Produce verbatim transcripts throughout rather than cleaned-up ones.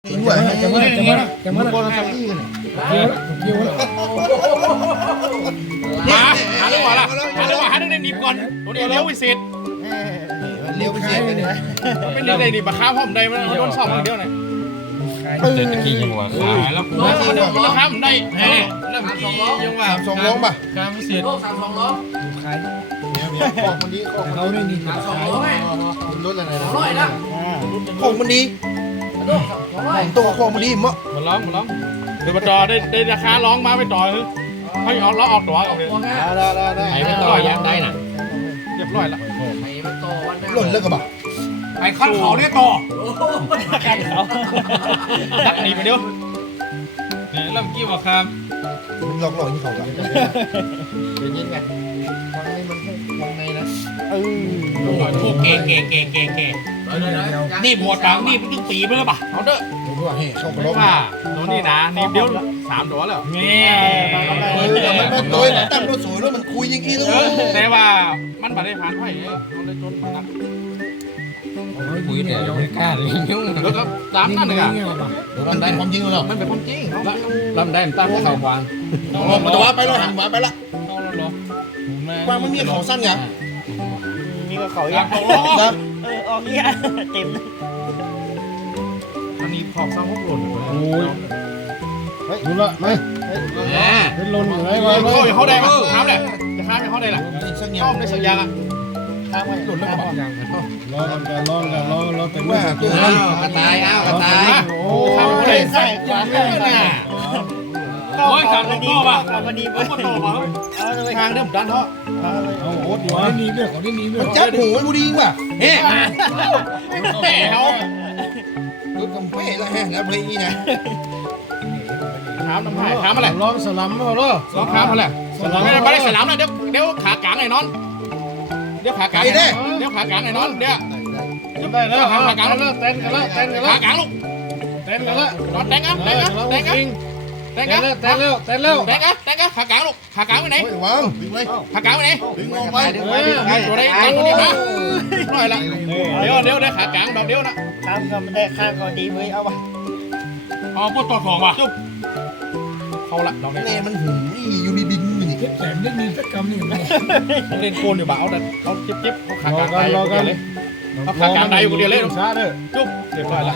ด้วยจะมาจะมาจะมาบอลสักทีกันเยอะหเยอะาหาเรื่องว่าล่ะหาเรื่องว่าหาเรื่องในหนีบก่อนตัวนี้เลี้ยววิเศษเลี้ยวไปเสียกันเลยเป็นยังไงนี่บักข้าพ่อมได้มันโดนสอบคนเดียวหน่อยเศรษฐกิจยังว่าขายแล้วมันมันราคามันได้แล้วกี่ยังว่าสองล้องป่ะการพิเศษโลกสามสองล้อขายของมันดีของเขาเนี่ยนี่สามสองล้อไหมรถอะไรสนะองร้อยนะของมันดีโลกสองร้อยตัวของมันดีมั้งมันร้องมันร้องเดี๋ยวมาต่อได้ได้ราคาร้องมาไปต่อคือให้เอาล้อออกตัวเอาเลยได้ได้ได้ไอ้ไม่ต่อยังได้น่ะเรียบร้อยละไอ้มันโตวันนั้นหล่นแล้วก็บ่ไอ้ขั้นเขาเนี่ยต่อขั้นเขาดักหนีไปเดียวเนี่ยเริ่มกี้ว่าครับมันหลอกหลอกที่เขากันเป็นยังไงฟังให้มันยังไงนะเออโอ้เก่งเก่งเก่งเก่งเก่งนี่หมวดบางนี่มันต้องตีไปแล้วป่ะเอาเด้อผมว่าเฮ้เข้ากระโดดว่าตัวนี้นะนี่เดียวสามตัวแล้วนี่มันตัวมันตั้งรถสวยแล้วมันคุยอย่างนี้ด้วยแต่ว่ามันบัได้ผ่านไพ่เราเลยจนมันนะคุยแต่ไม่กล้าเลยยุ่งแล้วก็ตามนั่นเลยอ่ะมันได้ความจริงแล้วมันเป็นความจริงลำได้ตั้งแต่เขาวางมันตัวไปแล้วหันมาไปละเข้าแล้วหรอกวางมันมีเขาสั้นไงนี่ก็เขาอยัยากงตกล้อนะเออออกเนี่ยเต็มอันนี้ขอบซ้ำพวกหล่นเฮ้ยดูละไหมแหมเป็นลนอยู่ไหนเขาวะอย่างเขาได้ถามเลยจะข้ามอย่างเขาได้ล่ะสักอชย่าอง บได้สักอย่างอ่ะข้ามไปหล่นแล้วก็อย่างร้อนกันร้อนกันร้อนร้อนแต่ว่าตัวอ้าวกระต่ายอ้าวกระต่ายโอ้ข้ามเขาได้ใส่ขวาเลยนะโอ้ยขับรถต่อป่ะขับพอดีรถต่อป่ะเอาเลยทางเดิมดันเถอะเอาโอ๊ตอยู่ได้ดีด้วยขอได้ดีด้วยจับหูมันบูดีว่ะเฮ้เตะเขารถกำเป้ละฮะแล้วเพลงนี้นะถามน้ำหายถามอะไรร้อนสลัมเขาเนาะสองถามอะไรไม่ได้ไม่ได้สลามเลยเดี๋ยวเดี๋ยวขากลางไอ้นอนเดี๋ยวขากลางเดี๋ยวขากลางไอ้นอนเดี๋ยวได้แล้วขากลางแล้วเต้นกันแล้วเต้นกันแล้วขากลางลูกเต้นกันแล้วนอนแต่งอ่ะแต่งอ่ะแต่งอ่ะแต่งเต้นอ่ะแล้วเต้นแล้วเต้นแล้วแต่งอ่ะแต่งอ่ะขากลางลูกขากลางไปไหนวางดึงไว้ขากลางไปไหนดึงออกไปดึงไอ้ตัวได้ไอ้ตัวนี้มาร้อยละเดี๋ยวเดี๋ยวได้ขากลางแบบเดียวนะข้ามก็ไม่ได้ข้ามก็ดีเว้ยเอาไปอ๋อพวกตัวสองว่ะจุ๊บเขาละเราเนี่ยแน่มันหูนี่อยู่ในดินนี่แสบนิดนึงสักคำนี่มันเล่นโกนอยู่บ่าเอาแต่เอาจิ๊บจิ๊บเขาขากลางได้อยู่คนเดียวเลยเขาขากลางได้อยู่คนเดียวเลยช้าเด้อจุ๊บเรียบร้อยละ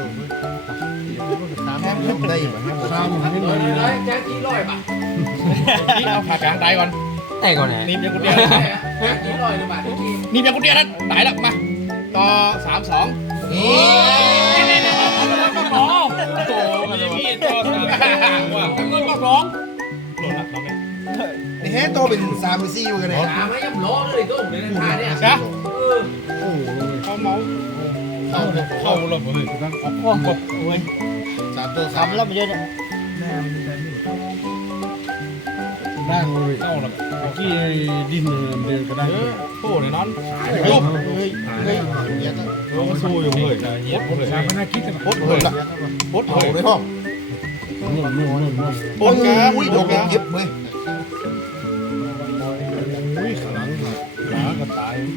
ได้อยู่ข้ามนิดนึงแจ็คกี้ร้อยป่ะนี่เอาขากลางได้ก่อนแต่ก่อนไหนนี่เพียงคนเดียวแจ็คกี้ร้อยหรือเปล่าที่นี่เพียงคนเดียวนั้นได้ละมาต่อสามสองนี่นี่นี่ก็สองโอ้ยพี่ตัวสามว่ะเงินก็สองหล่นละเราเนี่ยนี่แฮโตเป็นสามเป็นสี่อยู่กันเลยถามไม่ยังล้อเลยตู้ในท่าเนี่ยนะเออโอ้เขาเมาเข้าเข้าหลบเลยโอ้โหโอ้ยสามตัวสามทำแล้วมันเยอะเนี่ยนั่งเลยเข้าหลบที่ดินเดินก็ได้เออโอ้ยนอนยุบเฮ้ยเฮ้ยเขาสู้อยู่เลยเย็บเลยสามนาทีกันพุทธเลยพุทธเอาเลยเลยพ่อนุ่มนุ่มนุ่มนุ่มพุทธครับอุ้ยพุโดทนธครับเย็บเลยอุ้ยขลังขาหมาก็ตาย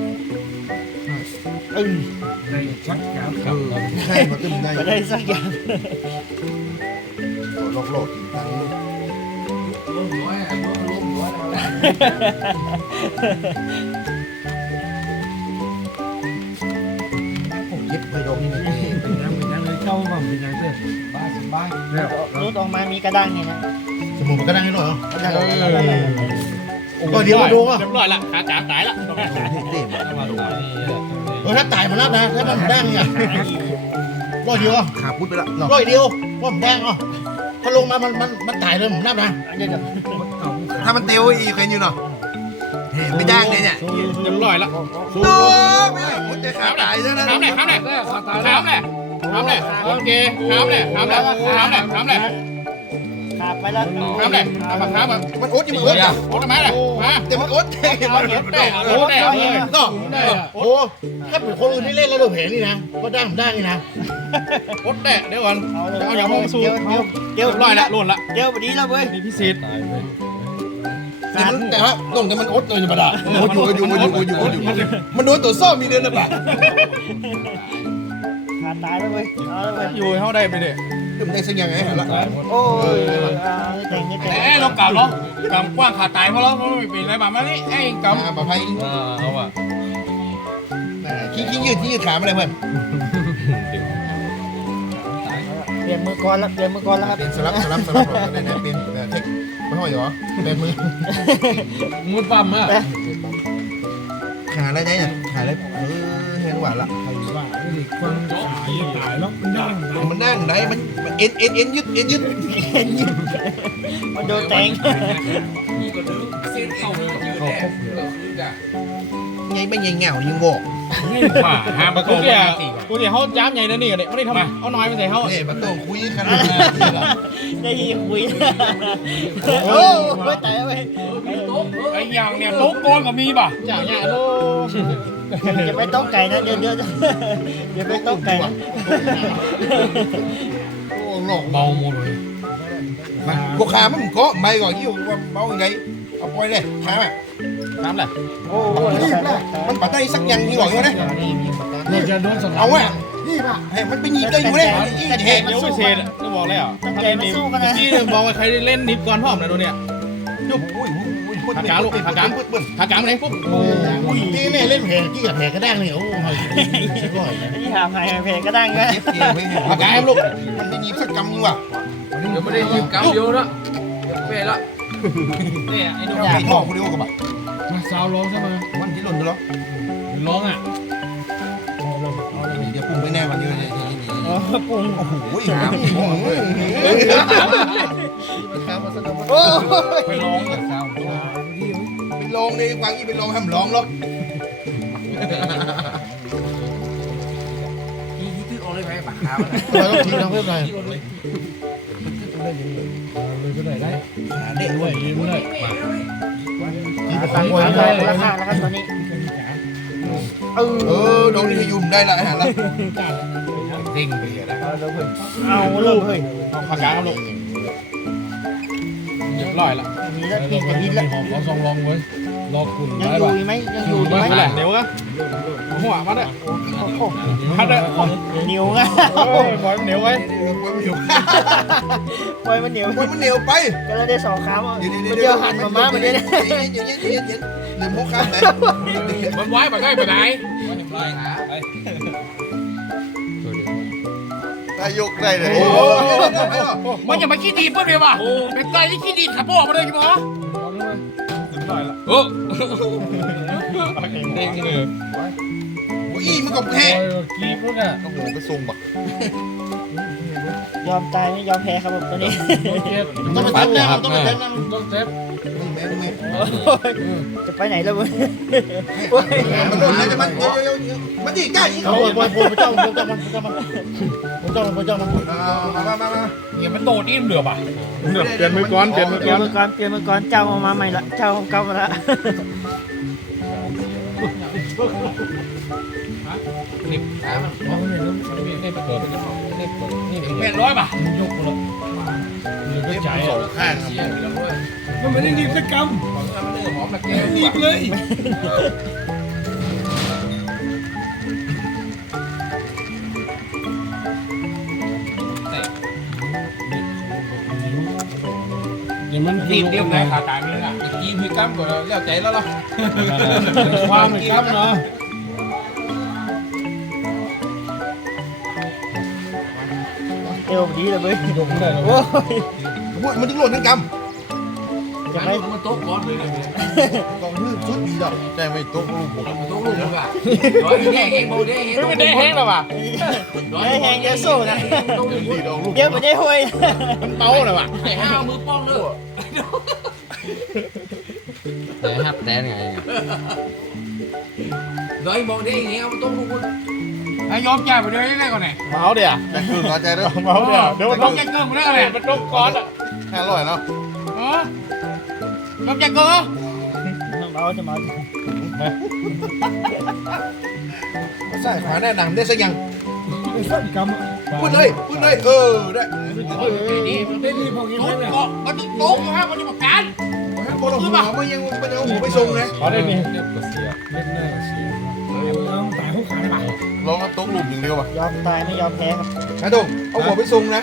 เอ้ยในชักยาวเออใช่มาตึ้มในไม่ได้สักอย่างโลกโลกกินตังค์ลมน้อยอ่ะลมลมน้อยแล้วผมเย็บไปโดนนี่ไงเป็นยังเป็นยังเลยเจ้าบ้างเป็นยังเต้บ้าสบายแล้วรถออกมามีกระด้างไงนะสมุนมันก็ได้ให้หน่อยเหรอก็เดี๋ยวมาดูอ่ะเรียบร้อยละขาจ๋าตายละเด็เออถ้าตายมาแล้วนะถ้ามันแดงเนี่ยร้อยเดียวขาพุดไปละร้อยเดียวว่ามันแดงอ่ะพอลงมามันมันมันตายเลยผมนับนะเดี๋ยวถ้ามันเตียวอีกเคยอยู่เนาะเฮ้ไม่ได้เลยเนี่ยเรียบร้อยละโอ้ไม่ได้ผมจะขาตายซะนะถามเลยถามเลยถามเลยถามเลยโอเคถามเลยถามเลยถามเลยถามเลยขาดไปแล้วถามเลยถามถามมันอดยังมันอดอ่ะโอ้ทำไมล่ะมาแต่มันอดแค่เอาเก็บได้โอ้ได้เลยเนาะโอ้ถ้าเป็นคนอื่นที่เล่นแล้วโดนแผลนี่นะก็ได้ผมได้นี่นะโอ้ได้เดี๋ยวก่อนเอาเลยเอาอย่างห้องสู้เดี๋ยวเดี๋ยวเรียบร้อยละหล่นละเดี๋ยววันนี้แล้วเว้ยนี่พิเศษแต่มันแต่ว่าลงแต่มันอดเลยธรรมดาอดอยู่อดอยู่อดอยู่อดอยู่อดอยู่มันโดนตัวซ่อมมีเดือนละบาทขาดขาดตายแล้วเว้ยเอาแล้วเว้ยอยู่เขาได้ไปเด็ถึงได้สักอย่างไงละโอ้ยเอาแต่งนี่แต่งเอ้เรากลับเนาะกำกว้างขาดตายเพราะเราไม่เป็นไรบ้างมานี่ไอ้กำกำปลอดภัยเอาว่ะขี้ขี้ยืดขี้ยืดขาไม่ได้เพื่อนเปลี่ยนมือก่อนแล้วเปลี่ยนมือก่อนแล้วครับเป็นสลับสลับสลับได้ได้เป็นเทคไม่ห้อยเหรอเป็นมือมุดปั๊มอ่ะขาได้ได้เนี่ยขาได้เออเห็นหวานละ มันนั่งไหนมันเอ็นเอ็นเอ็นยึดเอ็นยึดมันโดนแต่งนี่ก็ดึงเส้นเข้ายืดแน่เออคือกะไงไม่ไงเงายังโง่ว่าหาประตูเนี่ยกูเนี่ยเขาย้ำใหญ่แล้วนี่กันเนี่ยไม่ได้ทำเอาน้อยมาใส่เขาเนี่ยมันต้องคุยกันได้ยินคุยโอ้ยแต่ไปมีโต๊ะเออไอ้อย่างเนี่ยโต๊ะโกนก็มีป่ะจ่าเนี่ยโลอย่าไปต้มไก่นะเดี๋ยวเดี๋ยวอย่าไปต้มไก่นะโอ้หลอกเบาหมดเลยมาพวกขามันก็ไม่ก่อนยิ่งว่าเบาไงเอาปล่อยเลยขาอ่ะน้ำเลยโอ้รีบละมันปัดได้สักอย่างยิ่งก่อนนะเราจะโดนสเอาอ่ะรีบอ่ะให้มันไปยิงได้อยู่เลยยิงเหตุเดี๋ยวไปเชนก็บอกแล้วไก่มันสู้กันนะที่บอกว่าใครเล่นนิดก่อนพ่อมนะตัวเนี้ยยุบโอ้ยพุดผักกาลูกผักกาพุดพุดขากลางไหนปุ๊บนี่เนี่ยเล่นแผลกี้กับแผลกระด้างนี่โอ้ยสุดยอดที่ถามหายเพลงก็ได้ไงเจ็บเจ็บไม่เห็นผักกาให้ลูกมันไม่ยิงสักกำยิ่งว่ะเดี๋ยวไม่ได้ยิบกำเดียวละเดี๋ยวเป้ละเนี่ยไอ้นุ่มไอ้ทองคุณเรียกว่ากับมาซาวร้องใช่ไหมวันที่หล่นไปแล้วร้องอ่ะเดี๋ยวปุ่มไม่แน่วันนี้เลยเออปรุงโอ้โหหามโอ้โหโอ้ไปร้องกับซาวเป็นลองในวางอีเป็นลองห้ามร้องหรอกที่ที่ตื้อออกเลยไหมปากขาวเราต้องทิ้งทางเพื่อนหน่อยที่ออกเลยหาเด็กด้วยตังค์ไว้ได้ราคาแล้วครับตอนนี้เออเออโดนที่ยุ่มได้ละอาหารละเด้งไปเลยนะเอาลูกเฮ้ยผักกาครับลูกเรียบร้อยละมีแล้วมีแต่ดินแล้วขอซองลองไว้รอคุณยังได้อยู่ป่ะไหมยังอยู่ไหมไม่แหละเดี๋ยวก็หัวมันอ่ะพัดอ่ะเหนียวไงโอ้ยบอยมันเหนียวไว้มันเหนียวปล่อยมันเหนียวมันเหนียวไปก็เลยได้สองคำเดี๋ยวมันเดียวหันมาม้ามันเดียวเย็นเย็นเย็นเย็นเย็นหนึ่งโมงครั้งไหนมันไว้ไปได้ไปไหนได้ยกได้เลยมันอย่ามาขี้ดีปุ๊บเดียวว่ะเป็นไตที่ขี้ดีขับพ่อมาเลยจิ๋วะโอ้เด้งเลยโอ้ยมันกับแพ้กีบแล้วน่ะโอ้โหไปส่งบักยอมตายไม่ยอมแพ้ครับผมตอนนี้ต้องไปเต็มแน่ต้องไปเต็มแน่ต้องเซฟแม่แม่จะไปไหนแล้วมึงมันโดนแล้วจะมันเยอะเยอะเยอะมันดีกล้ายิงเขาปล่อยปล่อยปล่อยเจ้าปล่อยเจ้ามันปล่อยเจ้ามันปล่อยเจ้ามันปล่อยเจ้ามันมามามามาเนี่ยมันโดดอิ่มเดือบอ่ะเปลี่ยนมือก่อนเปลี่ยนมือเปลี่ก่ยอน นมือก่อนเปลี่ยนมือก่อนเจ้าเอามาใหม่ละเจ้าเก่ามาละนี่ขามันนี่เปิดนี่เปิดนี่แปดร้อยป่ะยกเลยเลยก็จ่ายสองข้างเสียงอยู่แล้วเว้ยมันไม่ได้ดีสักกบอกว่ามันเนื้อหอมละแก้วำดีเลยเดี๋ยวมันดีเดียวไหนขาตายไม่ได้กีมือกำก่อนแล้วใจแล้วล่ะความเหมือนกับเนาะเอวดีเลยเว้ยยกได้โอ้ยมันถึงหล่นทั้งกจะอันไปนี้มันโต๊ะก้อนเลยนะำกองทื่อชุดดีดอกแต่ไม่ตกลูกผมมันโต๊ะลูกมึงอ่ะร้อยแห้งเองโมเดลเองไม่เป็นได้แห้งหรอวะได้แหงเยอะสู้นะต้องมีดีดอกลูกเดี๋ยวไม่ได้ห้วยมันเบาหรอวะไอ้ห้าวมือป้องเลยแต่ฮับแต่ไงร้อยโมเดลอย่างเงี้ยมันต้องลูกไอ้ยอมจ่ายไปเลยได้ก่อนไหนเมาเดี๋ยวแต่คือเข้าใจด้วยเมาเดี๋ยวเดี๋ยวมันต้ต้ออง งแจ้งเกินมาได้อะไรมันต้องก้อนอ่ะห้าร้อยเนาะเออต้องแจ้งเกินเมาจะเมาใส่ขาแน่หนังได้สักอย่างสั้นกำอ่ะพูดเลยพูดเลยเออได้ดีมันได้ดีพวกนี้มันเกาะมันต้องโต๊ะอยู่ฮะมันจะประกันคนหัวมันยังมันยังหัวไปส่งเลยขอได้ดีเรียบกว่าเสียเล่นหน้าเสียเอาตายเขาขาดไปลองตกหลุมอย่างเดียวป่ะยอมตายไม่ยอมแพ้ครับนะดุเอาหัวไปซุงนะ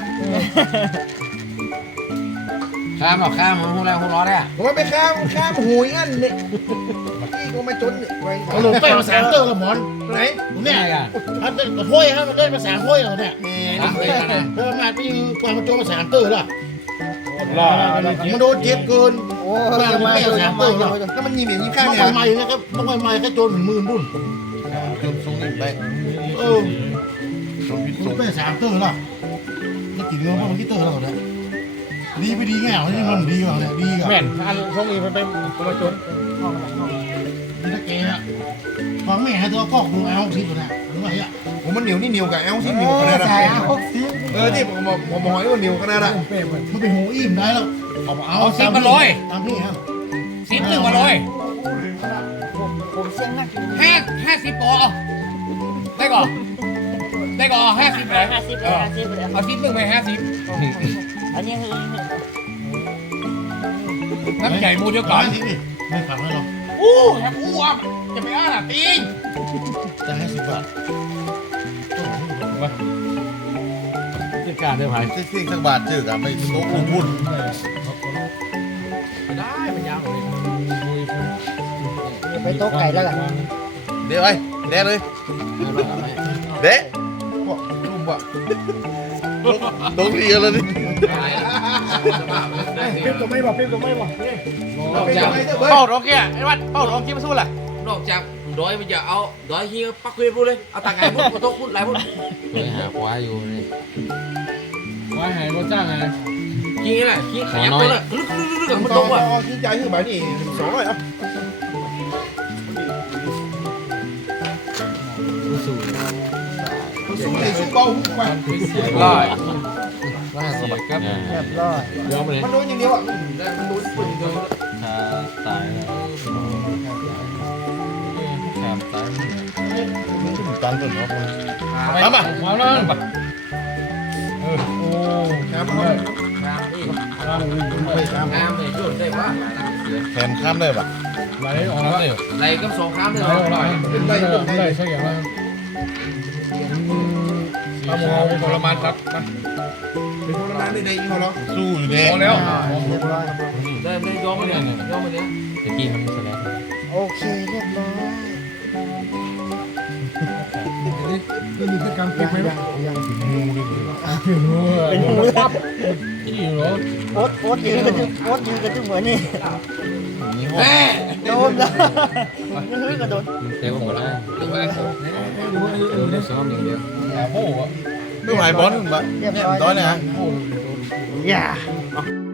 ข้ามหรอกข้ามหัวแรงหัวร้อนได้ผมว่าไปข้ามข้ามหูงั้นเนี่ยนี่ก็มาจนเนี่ยไปเอาลงไปมาสามเตอร์ละหมอนไหนเนี่ยอันเป็นถ้วยครับมันเล่นมาสามถ้วยแล้วเนี่ยเออมาไปยืนกว่ามันโจมาสามเตอร์ละมันโดนเจ็บเกินโอ้บ้านมันไม่เอาสามเตอร์หรอกแล้วมันมีเหม็นยิ้มต้ข้างองเนี่ยไปใหม่นะครับต้องไปใหม่แค่โจนถึงหมื่นบุ่นจนซุงนี่ไปเออมันเป็นสามเตอร์ละแล้วกินเงินมันกี่เตอร์แล้วเนี่ยดีไปดีแง่นี่มันดีกว่าเนี่ยดีกว่าแม่นอันทรงนี้มันเป็นมาจนนี่ตะเกียบฟังแม่ให้ตัวกอกดูเอาสิตัวเนี่ยหรือไงอ่ะผมมันเหนียวนี่เหนียวกับแอลซี่เหนียวขนาดนั้นเออที่ผมบอกผมบอกให้ว่าเหนียวขนาดนั้นมันเป็นหูอิ่มได้แล้วเอาเอาเอาซิปมาลอยตามนี่ครับซิปหนึ่งมาลอยผมเสียงนักห้าห้าสิบปอได้ก่อนได้ก่อนห้าสิบไหมห้าสิบเลยห้าสิบเลยเอาซิปหนึ่งไปห้าสิบอันนี้คือน้ำใหญ่มูเดียวก่อนสิดิไม่ขับให้เราอู้แฮปอู้อ่ะจะไปอ่านอ่ะตีนจะให้สิบบาทจัดการด้วยไผ่ซิ่งสักบาทจืดอะไม่โต๊ะบุญได้มันยาวเลยไปโต๊ะไก่แล้วกันเดี๋ยวไอ้เด้เลยเด้บอกลุ่มว่ะโต๊ะเรียแล้วนี่เพิ่มตัวไม่บอกเพิ่มตัวไม่บอกเป้าโรเกียไอ้วัดเป้าโรเกียมาสู้ล่ะนอกจากร้อยมันจะเอาร้อยเฮียปักคุยพูดเลยเอาต่างไงพูดขอโทษพูดไรพูดเคยหาควายอยู่นี่ว่าหายรถจ้างไงยิงไงยิงขยับตัวเลยลึกลึกลึกลึกมันตรงว่ะที่ใจคือแบบนี้สองร้อยอ่ะสู้สู้เลยสู้เบาไปร้อยว่าเสียครับเรียบร้อยยอมเลยมันโดนอย่างเดียวอ่ะมันโดนปืนเดียวถ้าตายแล้วแถมตายตันก่อนเนาะมาป่ะมาแล้วป่ะเออโอ้ครับงามนี่งามเลยจุดได้ว่าแถมข้ามได้ปะไหลออกแล้วไหลไรก็สองครั้งเลยออกแล้วไหลไหลใช่ไหมตามองทรมานครับไปเป็นคนละในในอีกเขาเนาะสู้อยู่พเนี่ยอแล้วเรียบร้อยได้ได้ยอมมาเนี่ยยอมมาเนี่ยตะกี้มันแสดงโอเคเรียบร้อยนี่มีพฤติกรรมเก็บไหมยังยังเป็นหูปั๊บที่อยู่เหรอโอ๊ตโอ๊ตยืนกันจุโอ๊ตยืนกันจุเหมือนนี่แม่โดนแล้วเฮ้ยกระโดดมันเต็มหมดแล้วดูไอ้ผมเออซ้อมอย่างเดียวหาโบ้อะไม่ไหวบอลบ้าเรียบร้อยร้อยนะฮะโบ้อย่าเ